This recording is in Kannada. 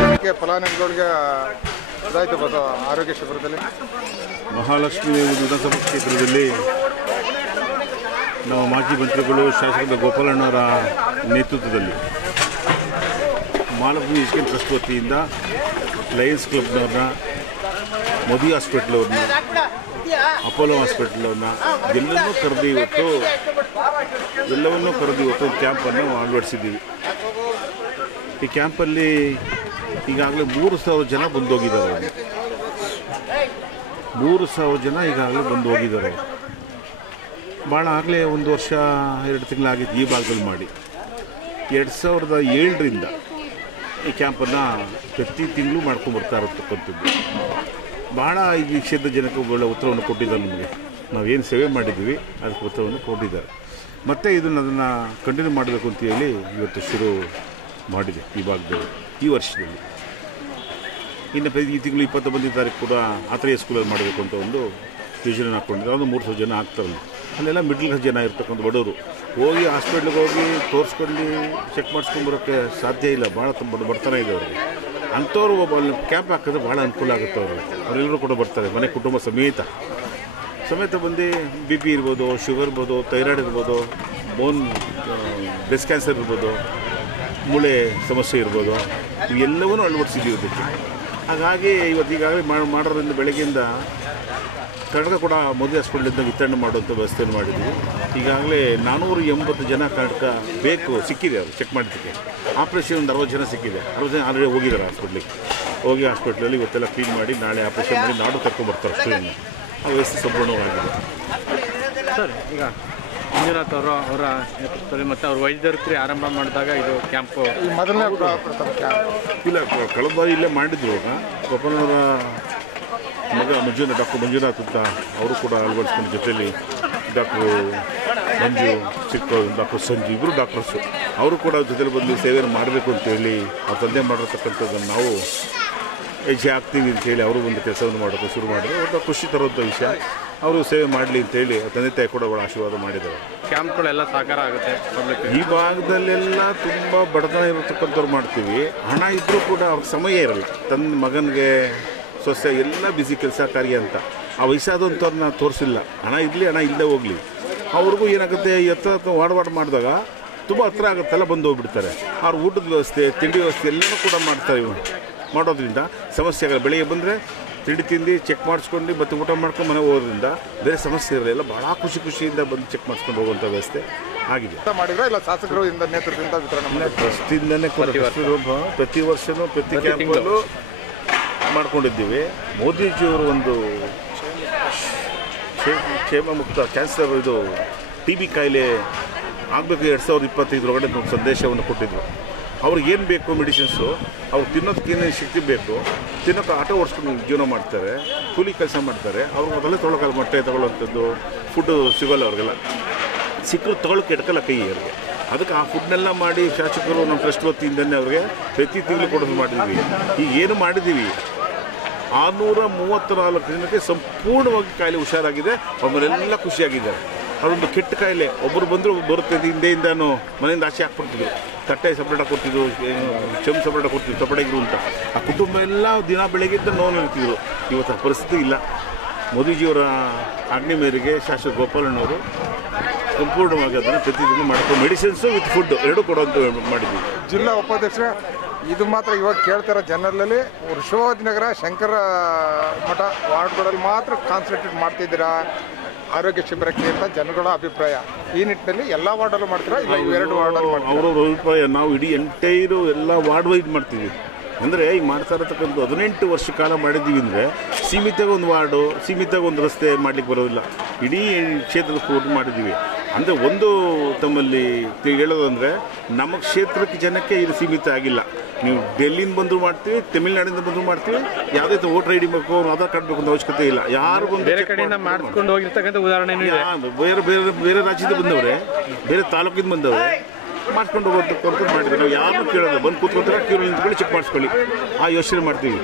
ಜನಕ್ಕೆ ಫಲಾನುಭವಿಗಳಿಗೆ ಇದಾಯಿತು ಬಸ್ ಆರೋಗ್ಯ ಶಿಬಿರದಲ್ಲಿ. ಮಹಾಲಕ್ಷ್ಮಿ ವಿಧಾನಸಭಾ ಕ್ಷೇತ್ರದಲ್ಲಿ ನಮ್ಮ ಮಾಜಿ ಮಂತ್ರಿಗಳು ಶಾಸಕರ ಗೋಪಾಲಣ್ಣವರ ನೇತೃತ್ವದಲ್ಲಿ ಮಹಾಲಕ್ಷ್ಮಿ ಎಜುಕೇಷನ್ ಟ್ರಸ್ಟ್ ವತಿಯಿಂದ ಲಯನ್ಸ್ ಕ್ಲಬ್ನವ್ರನ್ನ, ಮೋದಿ ಹಾಸ್ಪಿಟ್ಲ್ ಅವ್ರನ್ನ, ಅಪೋಲೋ ಹಾಸ್ಪಿಟಲ್ ಅವ್ರನ್ನ ಎಲ್ಲವನ್ನೂ ಕರೆದು ಇವತ್ತು ಕ್ಯಾಂಪನ್ನು ಅಳವಡಿಸಿದ್ದೀವಿ. ಈ ಕ್ಯಾಂಪಲ್ಲಿ ಈಗಾಗಲೇ 3,000 ಜನ ಬಂದೋಗಿದ್ದಾರೆ. 3,000 ಜನ ಈಗಾಗಲೇ ಬಂದು ಹೋಗಿದ್ದಾರೆ. ಭಾಳ ಆಗಲೇ 1 ವರ್ಷ 2 ತಿಂಗಳಾಗಿತ್ತು ಈ ಭಾಗದಲ್ಲಿ ಮಾಡಿ. 2007ರಿಂದ ಈ ಕ್ಯಾಂಪನ್ನು ಪ್ರತಿ ತಿಂಗಳು ಮಾಡ್ಕೊಂಡ್ಬರ್ತಾ ಇರತಕ್ಕಂಥದ್ದು. ಭಾಳ ಈ ಕ್ಷೇತ್ರ ಜನಕ್ಕೆ ಒಳ್ಳೆ ಉತ್ತರವನ್ನು ಕೊಟ್ಟಿದ್ದಾರೆ. ನಮಗೆ ನಾವೇನು ಸೇವೆ ಮಾಡಿದ್ದೀವಿ ಅದಕ್ಕೆ ಉತ್ತರವನ್ನು ಕೊಟ್ಟಿದ್ದಾರೆ. ಮತ್ತು ಅದನ್ನು ಕಂಟಿನ್ಯೂ ಮಾಡಬೇಕು ಅಂತೇಳಿ ಇವತ್ತು ಶುರು ಮಾಡಿದೆ ಈ ಭಾಗದಲ್ಲಿ ಈ ವರ್ಷದಲ್ಲಿ. ಇನ್ನು ಈ ತಿಂಗಳು 29ನೇ ತಾರೀಕು ಕೂಡ ಆತ್ರೇಯ ಸ್ಕೂಲಲ್ಲಿ ಮಾಡಬೇಕು ಅಂತ ಒಂದು ಯೋಜನೆ ಹಾಕ್ಕೊಂಡಿದ್ದಾರೆ. ಒಂದು 300 ಜನ ಆಗ್ತಾರಲ್ಲ, ಅಲ್ಲೆಲ್ಲ ಮಿಡ್ಲ್ ಕ್ಲಾಸ್ ಜನ ಇರ್ತಕ್ಕಂಥ ಬಡವರು ಹೋಗಿ ಹಾಸ್ಪಿಟ್ಲಿಗೆ ಹೋಗಿ ತೋರಿಸ್ಕೊಂಡು ಚೆಕ್ ಮಾಡಿಸ್ಕೊಂಬರೋಕ್ಕೆ ಸಾಧ್ಯ ಇಲ್ಲ. ಭಾಳ ತುಂಬ ಬಡತನ ಇದೆ ಅವ್ರಿಗೆ. ಅಂಥವ್ರು ಅಲ್ಲಿ ಕ್ಯಾಂಪ್ ಹಾಕಿದ್ರೆ ಭಾಳ ಅನುಕೂಲ ಆಗುತ್ತೆ. ಅವರೆಲ್ಲರೂ ಕೂಡ ಬರ್ತಾರೆ, ಮನೆ ಕುಟುಂಬ ಸಮೇತ ಬಂದು BP ಇರ್ಬೋದು, ಶುಗರ್ ಇರ್ಬೋದು, ಥೈರಾಯ್ಡ್ ಇರ್ಬೋದು, ಬ್ರೆಸ್ಟ್ ಕ್ಯಾನ್ಸರ್ ಇರ್ಬೋದು, ಮೂಳೆ ಸಮಸ್ಯೆ ಇರ್ಬೋದು, ಇವೆಲ್ಲವನ್ನೂ ಅಳವಡಿಸಿದ್ದೀವಿ ಇದಕ್ಕೆ. ಹಾಗಾಗಿ ಈಗಾಗಲೇ ಮಾಡೋದ್ರಿಂದ ಬೆಳಗ್ಗೆಯಿಂದ ಕರ್ನಾಟಕ ಕೂಡ ಮೋದಿ ಹಾಸ್ಪಿಟ್ಲಿಂದ ವಿತರಣೆ ಮಾಡುವಂಥ ವ್ಯವಸ್ಥೆಯನ್ನು ಮಾಡಿದ್ದೀವಿ. ಈಗಾಗಲೇ 480 ಜನ ಕರ್ನಾಟಕ ಸಿಕ್ಕಿದೆ. ಅವರು ಚೆಕ್ ಮಾಡಿದ್ದಕ್ಕೆ ಆಪ್ರೇಷನ್ ಒಂದು 60 ಜನ ಸಿಕ್ಕಿದೆ. 60 ಜನ ಆಲ್ರೆಡಿ ಹೋಗಿದ್ದಾರೆ ಹಾಸ್ಪಿಟ್ಲಲ್ಲಿ ಇವತ್ತೆಲ್ಲ ಕ್ಲೀನ್ ಮಾಡಿ ನಾಳೆ ಆಪ್ರೇಷನ್ ಮಾಡಿ ನಾಡು ಕರ್ಕೊಂಡ್ಬರ್ತಾರೆ. ಅಷ್ಟೇನು ಆ ವ್ಯವಸ್ಥೆ ಸಂಪೂರ್ಣವಾಗಿದೆ. ಸರ್, ಈಗ ಮಂಜುನಾಥ್ ಅವರ ನೇತೃತ್ವದಲ್ಲಿ ಮತ್ತು ಅವ್ರ ವೈದ್ಯರು ಆರಂಭ ಮಾಡಿದಾಗ ಇದು ಕ್ಯಾಂಪು ಮೊದಲನೇ ಇಲ್ಲ, ಕಳೆದ ಬಾರಿ ಇಲ್ಲೇ ಮಾಡಿದ್ರು. ಗೋಪಾಲನವರ ಮಗ ಡಾಕ್ಟರ್ ಮಂಜುನಾಥ್ ಅಂತ ಅವರು ಕೂಡ ಅಳವಡಿಸ್ಕೊಂಡು ಜೊತೆಯಲ್ಲಿ ಡಾಕ್ಟ್ರು ಮಂಜು, ಡಾಕ್ಟರ್ ಸಂಜು ಇಬ್ಬರು ಡಾಕ್ಟರ್ಸು ಅವರು ಕೂಡ ಜೊತೆಲಿ ಬಂದು ಸೇವೆಯನ್ನು ಮಾಡಬೇಕು ಅಂತೇಳಿ ಅವ್ರ ತಂದೆ ಮಾಡಿರ್ತಕ್ಕಂಥದ್ದನ್ನು ನಾವು ಹೆಜ್ಜೆ ಹಾಕ್ತೀವಿ ಅಂತೇಳಿ ಅವರು ಒಂದು ಕೆಲಸವನ್ನು ಮಾಡೋಕ್ಕೆ ಶುರು ಮಾಡಿದ್ರು. ಒಂದು ಖುಷಿ ತರುವಂಥ ವಿಷಯ. ಅವರು ಸೇವೆ ಮಾಡಲಿ ಅಂತೇಳಿ ತಂದೆ ತಾಯಿ ಕೂಡ ಭಾಳ ಆಶೀರ್ವಾದ ಮಾಡಿದ್ದಾರೆ. ಕ್ಯಾಂಪ್ಗಳೆಲ್ಲ ಸಾಕಾರ ಆಗುತ್ತೆ. ಈ ಭಾಗದಲ್ಲೆಲ್ಲ ತುಂಬ ಬಡತನ ಇರತಕ್ಕಂಥವ್ರು ಮಾಡ್ತೀವಿ. ಹಣ ಇದ್ದರೂ ಕೂಡ ಅವ್ರಿಗೆ ಸಮಯ ಇರಲ್ಲ. ತನ್ನ ಮಗನಿಗೆ ಸೊಸೆ ಎಲ್ಲ ಬ್ಯುಸಿ ಕೆಲಸ ಕಾರ್ಯ ಅಂತ ಆ ವಯಸ್ಸಾದಂಥವ್ರನ್ನ ತೋರಿಸಿಲ್ಲ. ಹಣ ಇರಲಿ, ಹಣ ಇಲ್ಲದೆ ಹೋಗಲಿ. ಅವ್ರಿಗೂ ಏನಾಗುತ್ತೆ, ವಾಡ್ ಮಾಡಿದಾಗ ತುಂಬ ಹತ್ರ ಆಗುತ್ತೆಲ್ಲ ಬಂದು ಹೋಗ್ಬಿಡ್ತಾರೆ. ಅವ್ರ ಊಟದ ವ್ಯವಸ್ಥೆ, ತಿಂಡಿ ವ್ಯವಸ್ಥೆ ಎಲ್ಲನೂ ಕೂಡ ಮಾಡೋದ್ರಿಂದ ಸಮಸ್ಯೆ ಆಗಲ್ಲ. ಬೆಳಿಗ್ಗೆ ಬಂದರೆ ತಿಂಡಿ ತಿಂದು ಚೆಕ್ ಮಾಡಿಸ್ಕೊಂಡು ಮತ್ತೆ ಊಟ ಮಾಡ್ಕೊಂಡು ಮನೆಗೆ ಹೋಗೋದ್ರಿಂದ ಬೇರೆ ಸಮಸ್ಯೆ ಇರಲಿಲ್ಲ. ಭಾಳ ಖುಷಿಯಿಂದ ಬಂದು ಚೆಕ್ ಮಾಡಿಸ್ಕೊಂಡು ಹೋಗುವಂಥ ವ್ಯವಸ್ಥೆ ಆಗಿದೆ. ಮಾಡಿದ್ರೆ ಇಲ್ಲ ಶಾಸಕರು ನೇತೃತ್ವದಿಂದ ವಿತರಣೆ ಟ್ರಸ್ಟಿಂದನೇ ಪ್ರತಿ ವರ್ಷವೂ ಪ್ರತಿ ಕ್ಯಾಂಪಲ್ಲೂ ಮಾಡ್ಕೊಂಡಿದ್ದೀವಿ. ಮೋದಿಜಿಯವರು ಒಂದು ಕ್ಷೇಮ ಮುಕ್ತ ಕ್ಯಾನ್ಸರ್ TB ಕಾಯಿಲೆ ಆಗಬೇಕು 2025 ಒಂದು ಸಂದೇಶವನ್ನು ಕೊಟ್ಟಿದ್ರು. ಅವ್ರಿಗೇನು ಬೇಕು ಮೆಡಿಸಿನ್ಸು, ಅವ್ರು ತಿನ್ನೋದಕ್ಕೇನು ಶಕ್ತಿ ಬೇಕು, ತಿನ್ನೋಕೆ ಆಟೋ ಓಡಿಸ್ಕೊಂಡು ಜೀವನ ಮಾಡ್ತಾರೆ, ಕೂಲಿ ಕೆಲಸ ಮಾಡ್ತಾರೆ. ಅವ್ರಿಗೆ ಮೊದಲೇ ತೊಗೊಳಕಲ್ಲ, ಮೊಟ್ಟೆ ತೊಗೊಳ್ಳೋವಂಥದ್ದು ಫುಡ್ಡು ಸಿಗೋಲ್ಲ. ಅವ್ರಿಗೆಲ್ಲ ಸಿಕ್ಕರು ತೊಗೊಳಕ್ಕೆ ಎಡ್ಕಲ್ಲ ಕೈ ಅವ್ರಿಗೆ. ಅದಕ್ಕೆ ಆ ಫುಡ್ನೆಲ್ಲ ಮಾಡಿ ಶಾಸಕರು ನಮ್ಮ ಟ್ರಸ್ಟ್ ವತಿಯಿಂದನೇ ಅವ್ರಿಗೆ ಪ್ರತಿ ತಿಂಗಳು ಕೊಡೋದು ಮಾಡಿದ್ವಿ. ಈಗ ಏನು ಮಾಡಿದ್ದೀವಿ, 634 ಜನಕ್ಕೆ ಸಂಪೂರ್ಣವಾಗಿ ಕಾಯಿಲೆ ಹುಷಾರಾಗಿದೆ. ಅವರೆಲ್ಲ ಖುಷಿಯಾಗಿದ್ದಾರೆ. ಅದೊಂದು ಕೆಟ್ಟ ಕಾಯಿಲೆ, ಒಬ್ಬರು ಬಂದರೂ ಬರುತ್ತೆ ಹಿಂದೆಯಿಂದನೂ ಮನೆಯಿಂದ ಆಚೆ ಹಾಕ್ಬಿಡ್ತಿದ್ರು. ತಟ್ಟೆ ಸಪ್ರೇಟಾಗಿ ಕೊಡ್ತಿದ್ರು, ಚೆಂಬು ಸಪ್ರೇಟಾಗಿ ಕೊಡ್ತಿದ್ರು, ಸಪರೇಟಾಗಿರು ಅಂತ. ಆ ಕುಟುಂಬ ಎಲ್ಲ ದಿನ ಬೆಳಗ್ಗೆದ್ದು ನೋವು ಇರ್ತಿದ್ರು. ಇವತ್ತು ಆ ಪರಿಸ್ಥಿತಿ ಇಲ್ಲ. ಮೋದಿಜಿಯವರ ಆಜ್ಞೆ ಮೇರೆಗೆ ಶಾಸಕ ಗೋಪಾಲಣ್ಣವರು ಸಂಪೂರ್ಣವಾಗಿ ಅದನ್ನು ಪ್ರತಿದಿನ ಮಾಡ್ಕೊಂಡು ಮೆಡಿಸಿನ್ಸು ವಿತ್ ಫುಡ್ ಎರಡೂ ಕೊಡುವಂತ ಮಾಡಿದ್ವಿ. ಜಿಲ್ಲಾ ಉಪಾಧ್ಯಕ್ಷರ ಇದು ಮಾತ್ರ ಇವಾಗ ಕೇಳ್ತಾರೋ ಜನರಲ್ಲಿ ವೃಷಭಾವತಿ ನಗರ ಶಂಕರ ಮಠ ವಾರ್ಡ್ಗಳಲ್ಲಿ ಮಾತ್ರ ಕಾನ್ಸಂಟ್ರೇಟ್ ಮಾಡ್ತಿದ್ದೀರಾ ಆರೋಗ್ಯ ಶಿಬಿರಕ್ಕೆ ಅಂತ ಜನಗಳ ಅಭಿಪ್ರಾಯ. ಈ ನಿಟ್ಟಿನಲ್ಲಿ ಎಲ್ಲ ವಾರ್ಡಲ್ಲೂ ಮಾಡ್ತೀರಾ ಇಲ್ಲ 2 ವಾರ್ಡಲ್ಲಿ ಮಾಡ್ತೀರಾ? ಅವರ ಅಭಿಪ್ರಾಯ ನಾವು ಇಡೀ ಎಂಟೈರು ಎಲ್ಲ ವಾರ್ಡ್ ವೈಸ್ ಮಾಡ್ತೀವಿ. ಅಂದರೆ ಈಗ ಮಾಡ್ತಾ ಇರತಕ್ಕಂಥ 18 ವರ್ಷ ಕಾಲ ಮಾಡಿದ್ದೀವಿ ಅಂದರೆ ಸೀಮಿತವಾಗಿ ಒಂದು ವಾರ್ಡು, ಸೀಮಿತವಾಗಿ ಒಂದು ರಸ್ತೆ ಮಾಡಲಿಕ್ಕೆ ಬರೋದಿಲ್ಲ. ಇಡೀ ಕ್ಷೇತ್ರದ ಪೂರ್ತಿ ಮಾಡಿದ್ದೀವಿ. ಅಂದರೆ ಒಂದು ತಮ್ಮಲ್ಲಿ ಹೇಳೋದಂದರೆ ನಮ್ಮ ಕ್ಷೇತ್ರಕ್ಕೆ ಜನಕ್ಕೆ ಇದು ಸೀಮಿತ ಆಗಿಲ್ಲ. ನೀವು ಡೆಲ್ಲಿಯಿಂದ ಬಂದರೂ ಮಾಡ್ತೀವಿ, ತಮಿಳ್ನಾಡಿಂದ ಬಂದರೂ ಮಾಡ್ತೀವಿ. ಯಾವುದೇ ವೋಟರ್ ID ಬೇಕು, ಆಧಾರ್ ಕಾರ್ಡ್ ಬೇಕು ಅಂತ ಅವಶ್ಯಕತೆ ಇಲ್ಲ. ಯಾರು ಬಂದು ಬೇರೆ ಕಡೆಯಿಂದ ಮಾಡಿಸ್ಕೊಂಡು ಹೋಗಿರ್ತಕ್ಕಂಥ ಉದಾಹರಣೆ ಬೇರೆ ರಾಜ್ಯದಿಂದ ಬಂದವ್ರೆ, ಬೇರೆ ತಾಲೂಕಿಂದ ಬಂದವ್ರೆ ಮಾಡ್ಕೊಂಡು ಹೋಗೋದಕ್ಕಂತ ಮಾಡಿದ್ವಿ. ನಾವು ಯಾರನ್ನೂ ಕೇಳೋದು, ಬಂದು ಕೂತ್ಕೊತಾರೆ, ಕ್ಯೂ ನಿಂತ್ಕೊಳ್ಳಿ, ಚೆಕ್ ಮಾಡಿಸ್ಕೊಳ್ಳಿ, ಆ ಯೋಚನೆ ಮಾಡ್ತೀವಿ.